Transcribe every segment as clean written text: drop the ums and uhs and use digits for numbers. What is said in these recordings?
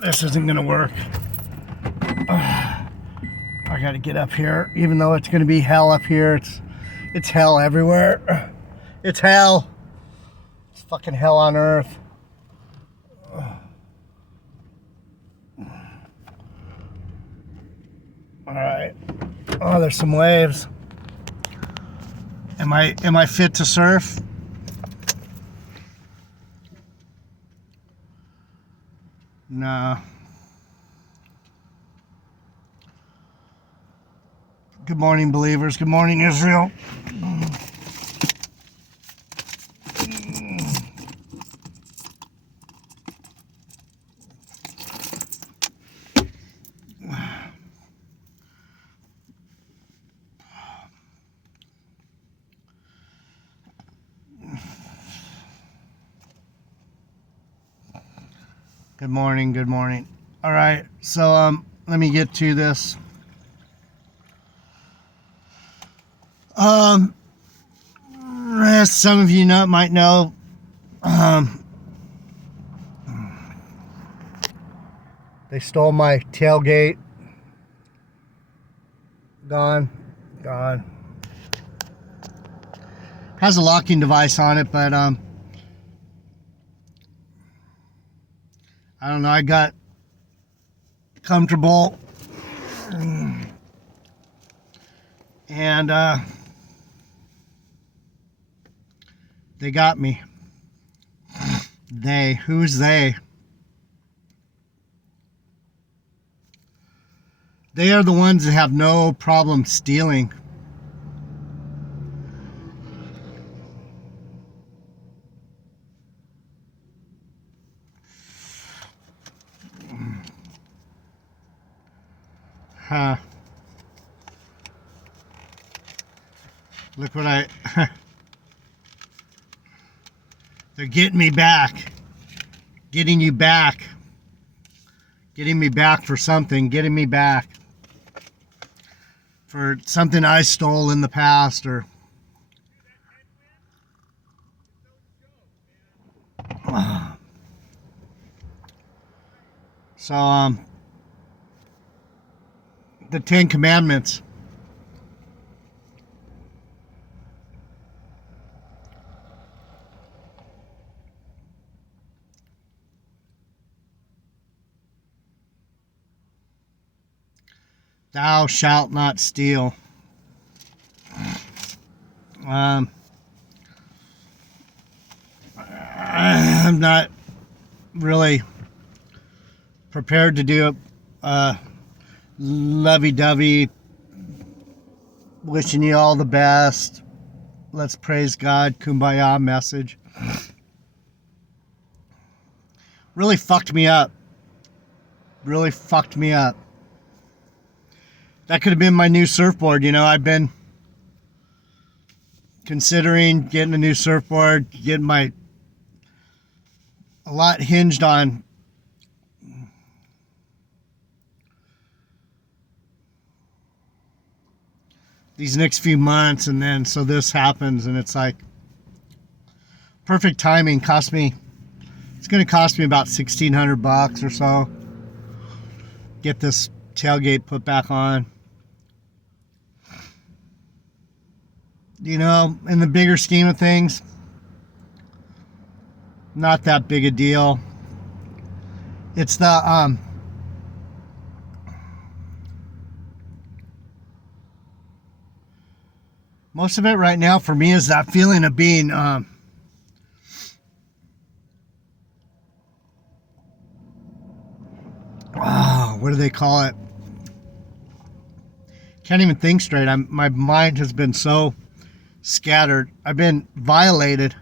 This isn't gonna work. I gotta get up here, even though it's gonna be hell up here. It's hell everywhere. It's hell. It's fucking hell on earth. All right. Oh, there's some waves. Am I fit to surf? No. Good morning, believers. Good morning, Israel. Good morning, good morning. All right, so let me get to this. As some of you might know, they stole my tailgate. Gone. Has a locking device on it, but I don't know, I got comfortable and they got me. Who's they? They are the ones that have no problem stealing. Huh. Look what they're getting me back. Getting you back. Getting me back for something. Getting me back for something I stole in the past, or so the 10 Commandments. Thou shalt not steal. I'm not really prepared to do a lovey-dovey, wishing you all the best, let's praise God, kumbaya message. Really fucked me up. Really fucked me up. That could have been my new surfboard. You know, I've been considering getting a new surfboard, getting a lot hinged on these next few months, and then so this happens, and it's like perfect timing. It's going to cost me about $1,600 or so. Get this tailgate put back on. You know, in the bigger scheme of things, not that big a deal. It's the most of it right now for me is that feeling of being what do they call it? Can't even think straight. My mind has been so scattered. I've been violated.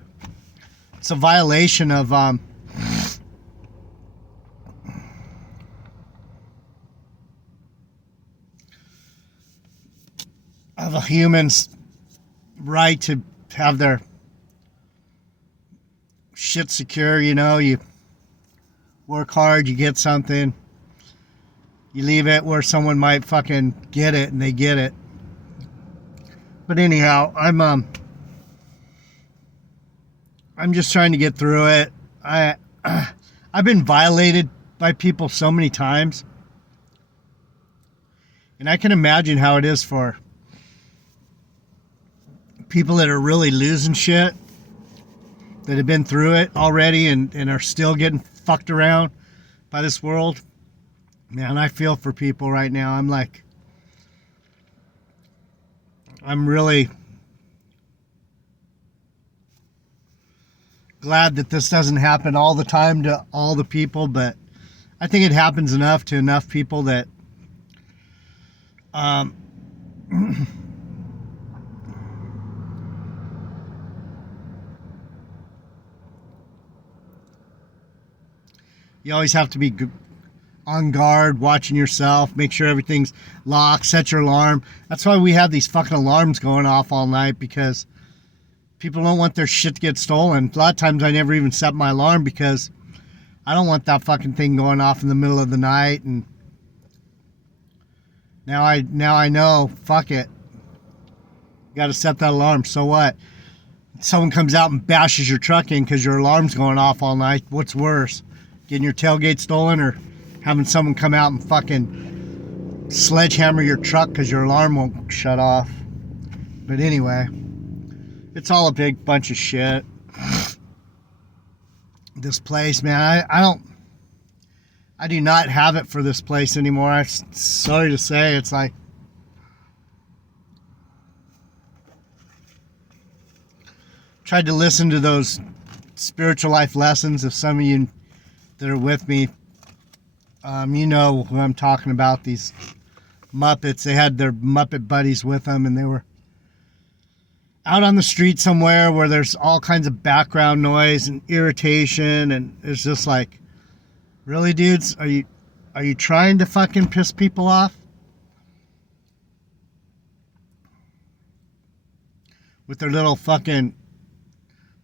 It's a violation of a human's right to have their shit secure. You know, you work hard, you get something, you leave it where someone might fucking get it, and they get it. But anyhow, I'm just trying to get through it. I've been violated by people so many times. And I can imagine how it is for people that are really losing shit, that have been through it already and are still getting fucked around by this world. Man, I feel for people right now. I'm really glad that this doesn't happen all the time to all the people, but I think it happens enough to enough people that you always have to be on guard, watching yourself, make sure everything's locked, set your alarm. That's why we have these fucking alarms going off all night, because people don't want their shit to get stolen. A lot of times I never even set my alarm because I don't want that fucking thing going off in the middle of the night. And now I know, fuck it. Got to set that alarm. So what? Someone comes out and bashes your truck in because your alarm's going off all night. What's worse? Getting your tailgate stolen, or having someone come out and fucking sledgehammer your truck because your alarm won't shut off? But anyway, it's all a big bunch of shit. This place, man, I do not have it for this place anymore. I'm sorry to say, it's like, tried to listen to those spiritual life lessons. If some of you that are with me, you know who I'm talking about, these Muppets. They had their Muppet buddies with them, and they were out on the street somewhere where there's all kinds of background noise and irritation, and it's just like, really, dudes, are you trying to fucking piss people off with their little fucking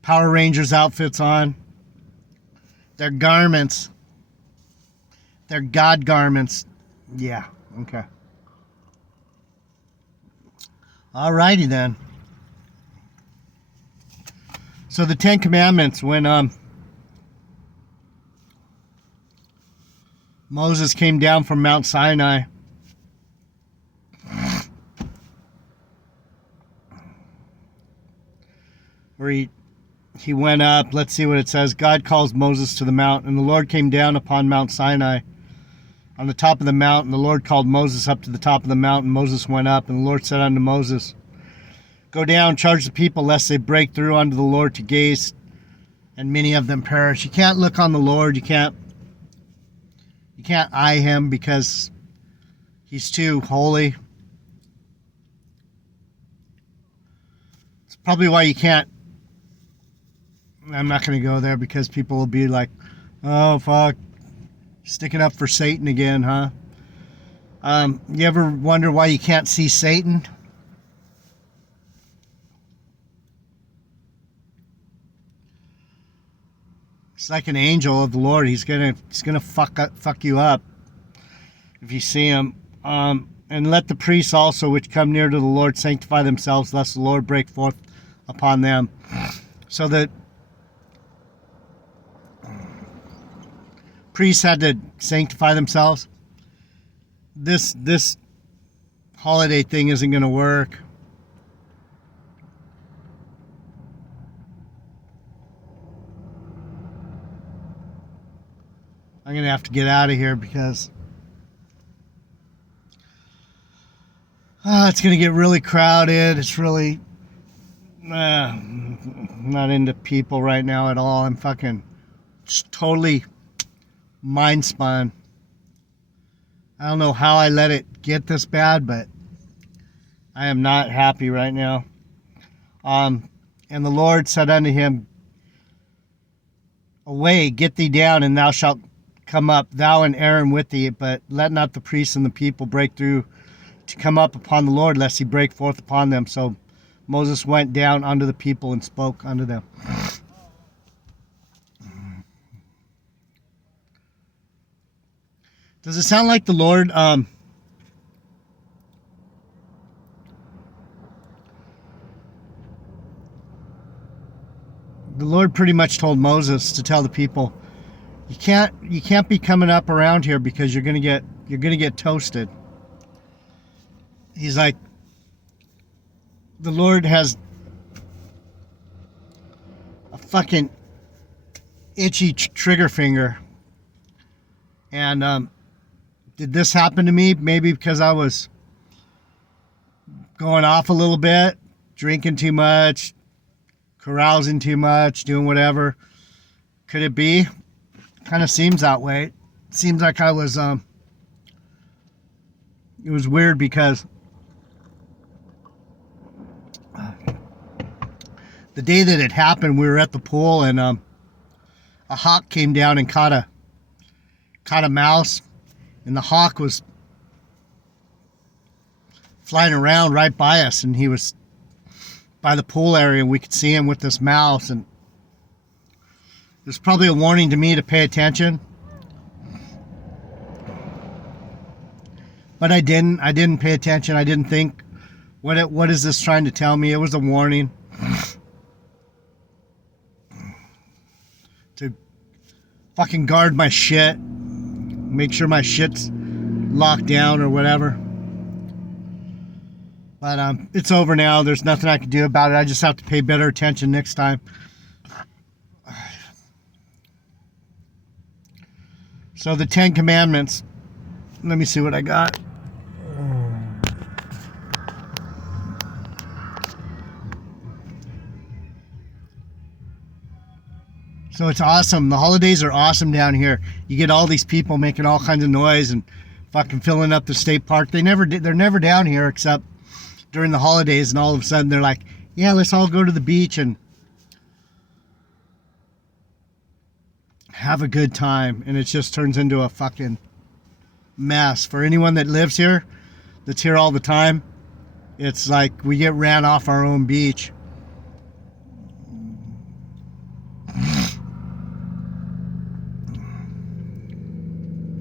Power Rangers outfits on, their garments, their god garments? Yeah, okay. Alrighty then. So the Ten Commandments, when Moses came down from Mount Sinai, where he went up, let's see what it says. God calls Moses to the mount, and the Lord came down upon Mount Sinai. On the top of the mountain, the Lord called Moses up to the top of the mountain. Moses went up, and the Lord said unto Moses, Go down, charge the people, lest they break through unto the Lord to gaze, and many of them perish. You can't look on the Lord. You can't eye him because he's too holy. It's probably why you can't. I'm not going to go there because people will be like, oh, fuck, sticking up for Satan again, huh? You ever wonder why you can't see Satan? It's like an angel of the Lord. He's gonna fuck you up if you see him. And let the priests also which come near to the Lord sanctify themselves, lest the Lord break forth upon them. So that priests had to sanctify themselves. This holiday thing isn't going to work. I'm going to have to get out of here because it's going to get really crowded. It's really not into people right now at all. I'm fucking just totally mind spun. I don't know how I let it get this bad, but I am not happy right now. And the Lord said unto him, Away, get thee down, and thou shalt come up, thou and Aaron with thee, but let not the priests and the people break through to come up upon the Lord, lest he break forth upon them. So Moses went down unto the people and spoke unto them. Does it sound like the Lord the Lord pretty much told Moses to tell the people, You can't be coming up around here because you're gonna get toasted. He's like, the Lord has a fucking itchy trigger finger. And did this happen to me? Maybe because I was going off a little bit, drinking too much, carousing too much, doing whatever. Could it be? Kind of seems that way. It seems like I was, it was weird because the day that it happened, we were at the pool and a hawk came down and caught a mouse, and the hawk was flying around right by us, and he was by the pool area, and we could see him with this mouse, and it was probably a warning to me to pay attention. But I didn't pay attention. I didn't think, what is this trying to tell me? It was a warning to fucking guard my shit, make sure my shit's locked down or whatever. But it's over now. There's nothing I can do about it. I just have to pay better attention next time. So the 10 Commandments. Let me see what I got. So it's awesome. The holidays are awesome down here. You get all these people making all kinds of noise and fucking filling up the state park. They're never down here except during the holidays, and all of a sudden they're like, yeah, let's all go to the beach and have a good time. And it just turns into a fucking mess. For anyone that lives here, that's here all the time, it's like we get ran off our own beach.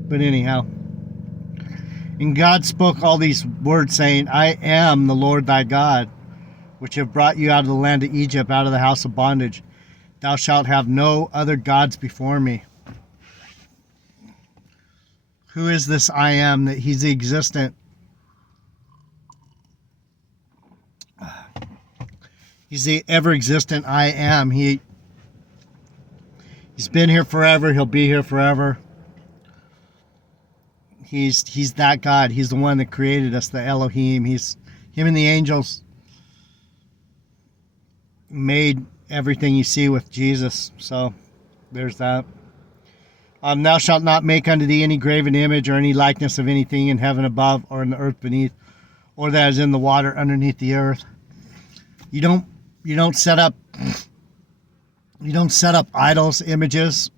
But anyhow, and God spoke all these words, saying, I am the Lord thy God, which have brought you out of the land of Egypt, out of the house of bondage. Thou shalt have no other gods before me. Who is this I am? That he's the existent. He's the ever-existent I am. He's been here forever. He'll be here forever. He's that God. He's the one that created us, the Elohim. Him and the angels made everything you see with Jesus. So there's that. Thou shalt not make unto thee any graven image or any likeness of anything in heaven above or in the earth beneath, or that is in the water underneath the earth. You don't set up idols, images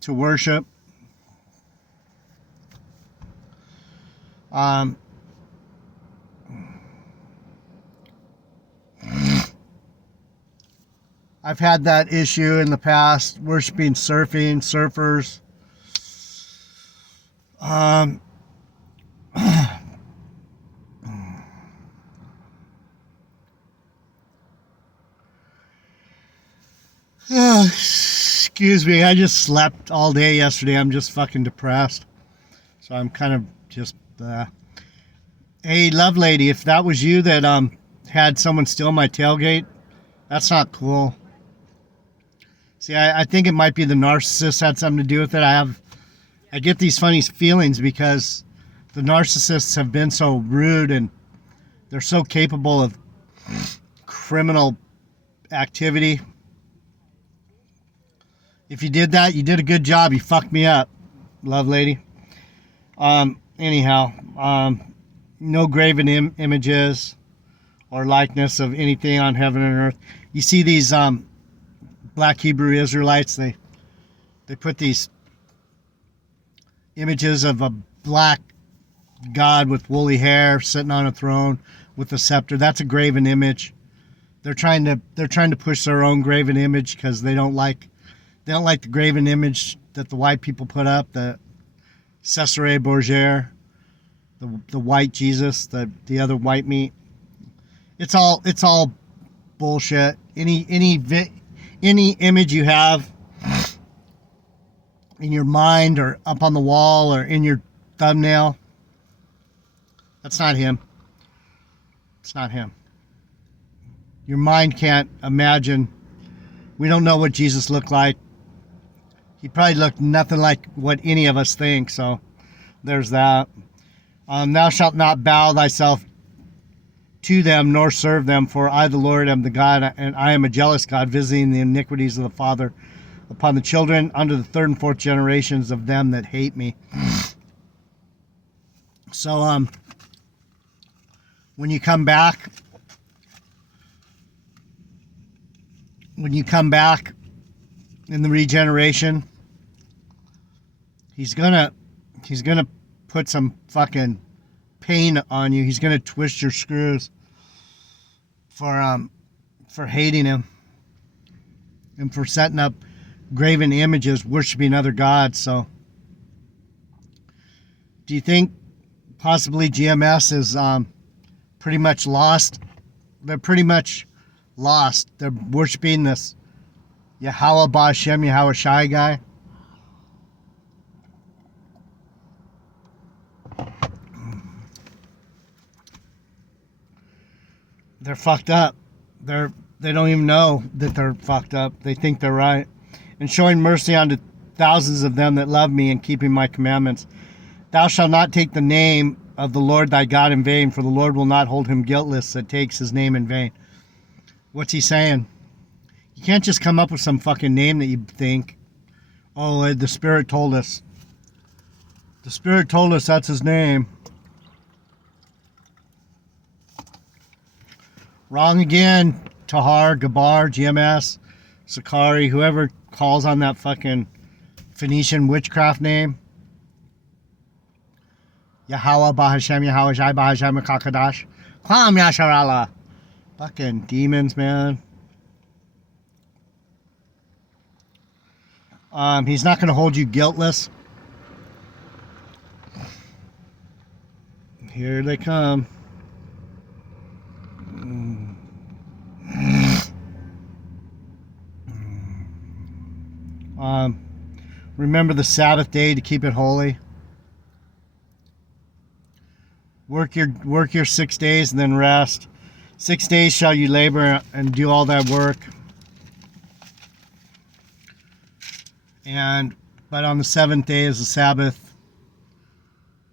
to worship. I've had that issue in the past, worshiping surfers. Excuse me, I just slept all day yesterday. I'm just fucking depressed. So I'm kind of just, hey, love lady, if that was you that had someone steal my tailgate, that's not cool. See, I think it might be the narcissist had something to do with it. I get these funny feelings because the narcissists have been so rude and they're so capable of criminal activity. If you did that, you did a good job. You fucked me up, love lady. Anyhow, no graven images or likeness of anything on heaven and earth. You see these black Hebrew Israelites, they put these images of a black God with woolly hair sitting on a throne with a scepter. That's a graven image. They're trying to push their own graven image because they don't like the graven image that the white people put up, the Cesare Borgia, the white Jesus, the other white meat. It's all bullshit. Any any image you have in your mind or up on the wall or in your thumbnail, that's not him. It's not him. Your mind can't imagine. We don't know what Jesus looked like. He probably looked nothing like what any of us think, so there's that. Thou shalt not bow thyself to them nor serve them, for I the Lord am the God, and I am a jealous God, visiting the iniquities of the father upon the children unto the third and fourth generations of them that hate me. So when you come back in the regeneration, he's gonna put some fucking pain on you. He's gonna twist your screws for hating him and for setting up graven images, worshiping other gods. So do you think possibly GMS is pretty much lost? They're pretty much lost. They're worshiping this Yahweh Ba'Shem, Yahweh Shai guy. They're fucked up. They don't even know that they're fucked up. They think they're right. And showing mercy unto thousands of them that love me and keeping my commandments. Thou shalt not take the name of the Lord thy God in vain, for the Lord will not hold him guiltless that takes his name in vain. What's he saying? You can't just come up with some fucking name that you think, oh, the Spirit told us. The Spirit told us that's his name. Wrong again. Tahar, Gabar, GMS, Sakari, whoever calls on that fucking Phoenician witchcraft name. Yahweh Bahashem, Yahweh Shai Bahashem, Kakadash. Kwam Yasharala. Fucking demons, man. He's not going to hold you guiltless. Here they come. Remember the Sabbath day to keep it holy. Work your 6 days and then rest. 6 days shall you labor and do all that work. But on the seventh day is the Sabbath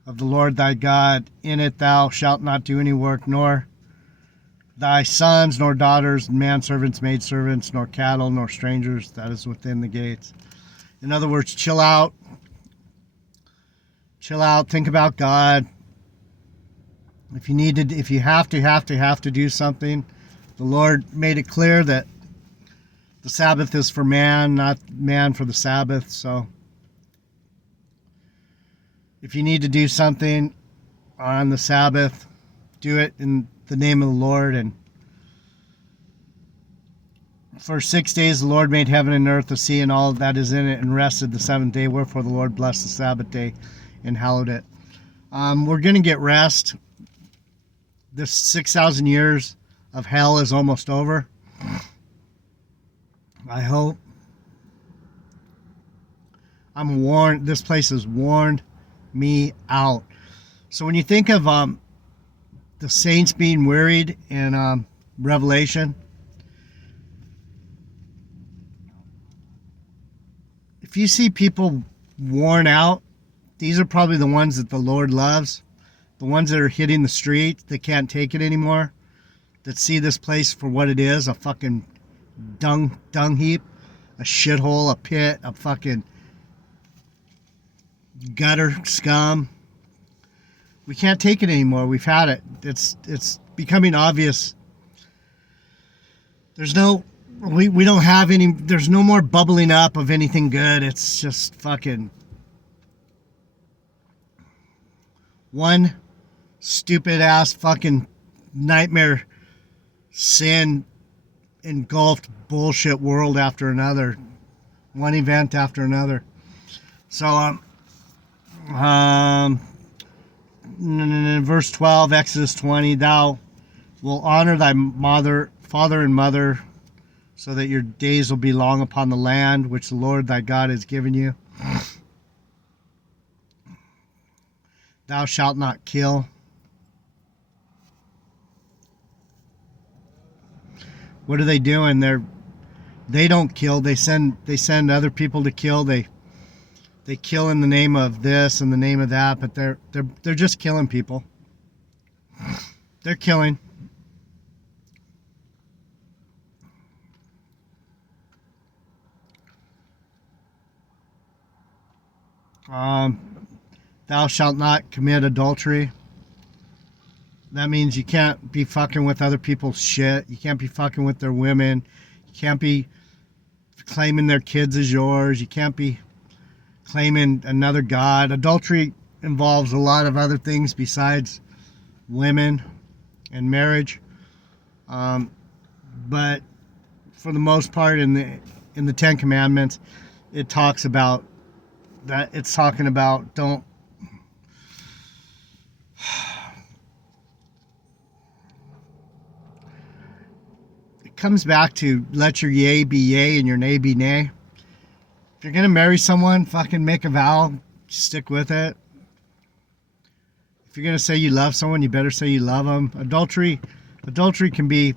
of the Lord thy God. In it thou shalt not do any work, nor thy sons, nor daughters, manservants, maidservants, nor cattle, nor strangers that is within the gates. In other words, chill out. Chill out. Think about God. If you have to do something, the Lord made it clear that the Sabbath is for man, not man for the Sabbath. So if you need to do something on the Sabbath, do it in the name of the Lord. And for 6 days the Lord made heaven and earth, the sea, and all that is in it, and rested the seventh day. Wherefore the Lord blessed the Sabbath day and hallowed it. We're going to get rest. This 6,000 years of hell is almost over. I hope. I'm warned. This place has warned me out. So when you think of the saints being wearied in Revelation, if you see people worn out, these are probably the ones that the Lord loves. The ones that are hitting the street, that can't take it anymore, that see this place for what it is, a fucking dung heap, a shithole, a pit, a fucking gutter scum. We can't take it anymore. We've had it. It's becoming obvious. We don't have any, there's no more bubbling up of anything good. It's just fucking one stupid ass fucking nightmare sin engulfed bullshit world after another, one event after another. So verse 12, Exodus 20, thou will honor thy father and mother, so that your days will be long upon the land which the Lord thy God has given you. Thou shalt not kill. What are they doing? They don't kill. They send other people to kill. They kill in the name of this and the name of that, but they're just killing people. They're killing. Thou shalt not commit adultery. That means you can't be fucking with other people's shit. You can't be fucking with their women. You can't be claiming their kids as yours. You can't be claiming another god. Adultery involves a lot of other things besides women and marriage. But for the most part, in the Ten Commandments, it talks about that. It's talking about don't. It comes back to let your yea be yea and your nay be nay. If you're gonna marry someone, fucking make a vow, stick with it. If you're gonna say you love someone, you better say you love them. Adultery can be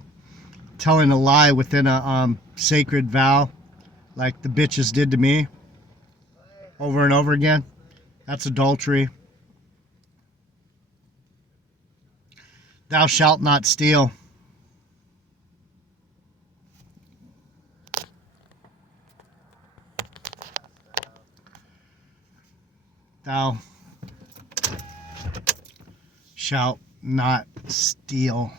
telling a lie within a sacred vow, like the bitches did to me, over and over again. That's adultery. Thou shalt not steal. Thou shalt not steal.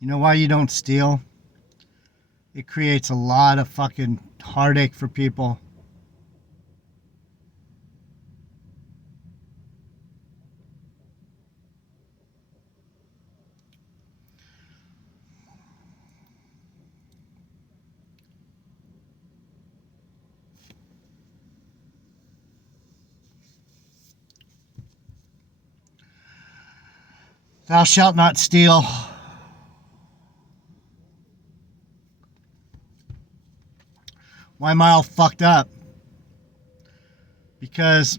You know why you don't steal? It creates a lot of fucking heartache for people. Thou shalt not steal. Why am I all fucked up? Because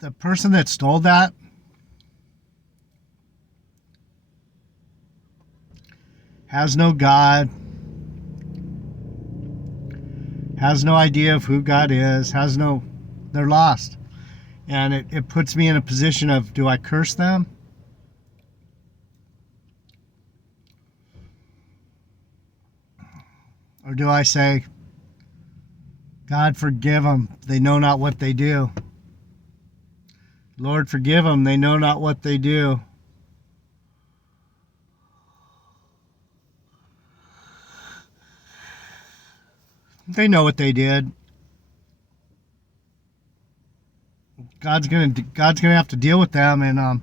the person that stole that has no God, has no idea of who God is, they're lost. And it puts me in a position of, do I curse them? Or do I say, God, forgive them, they know not what they do. Lord, forgive them, they know not what they do. They know what they did. God's gonna have to deal with them, and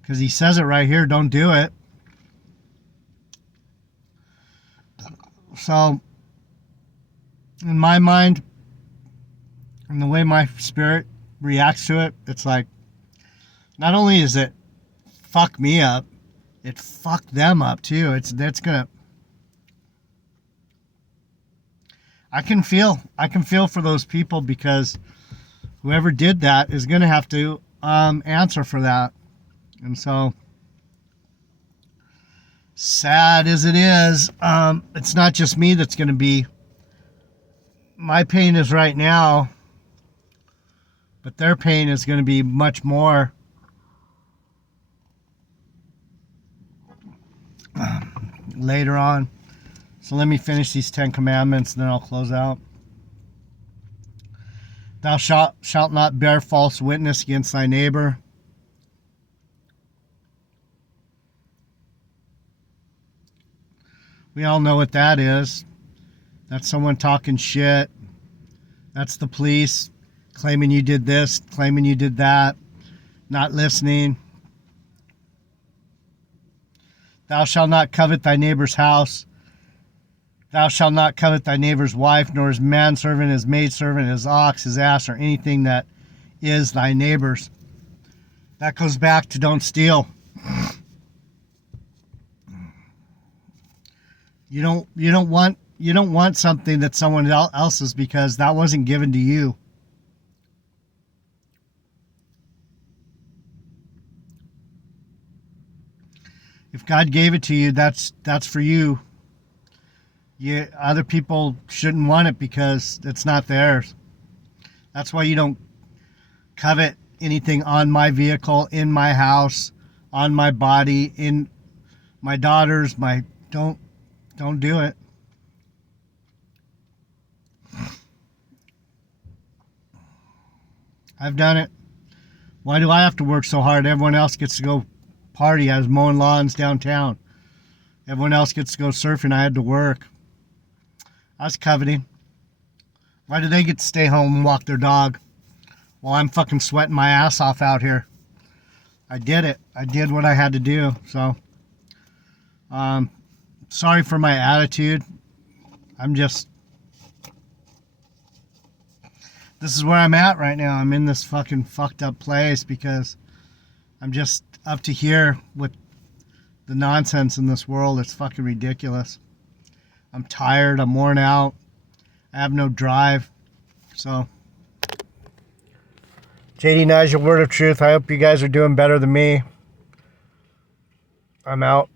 because He says it right here, don't do it. So, in my mind, and the way my spirit reacts to it, it's like, not only is it fuck me up, it fucked them up too. That's gonna. I can feel for those people, because whoever did that is gonna have to answer for that, and so sad as it is, it's not just me that's gonna be. My pain is right now, but their pain is going to be much more later on. So let me finish these 10 commandments and then I'll close out. Thou shalt not bear false witness against thy neighbor. We all know what that is. That's someone talking shit. That's the police claiming you did this, claiming you did that, not listening. Thou shalt not covet thy neighbor's house. Thou shalt not covet thy neighbor's wife, nor his manservant, his maidservant, his ox, his ass, or anything that is thy neighbor's. That goes back to don't steal. You don't want something that someone else's because that wasn't given to you. If God gave it to you, that's for you. Other people shouldn't want it because it's not theirs. That's why you don't covet anything on my vehicle, in my house, on my body, in my daughter's. Don't do it. I've done it. Why do I have to work so hard? Everyone else gets to go party. I was mowing lawns downtown. Everyone else gets to go surfing. I had to work. I was coveting. Why do they get to stay home and walk their dog while I'm fucking sweating my ass off out here? I did it. I did what I had to do. So, sorry for my attitude. This is where I'm at right now. I'm in this fucking fucked up place because I'm just up to here with the nonsense in this world. It's fucking ridiculous. I'm tired. I'm worn out. I have no drive. So, JD Nigel, word of truth. I hope you guys are doing better than me. I'm out.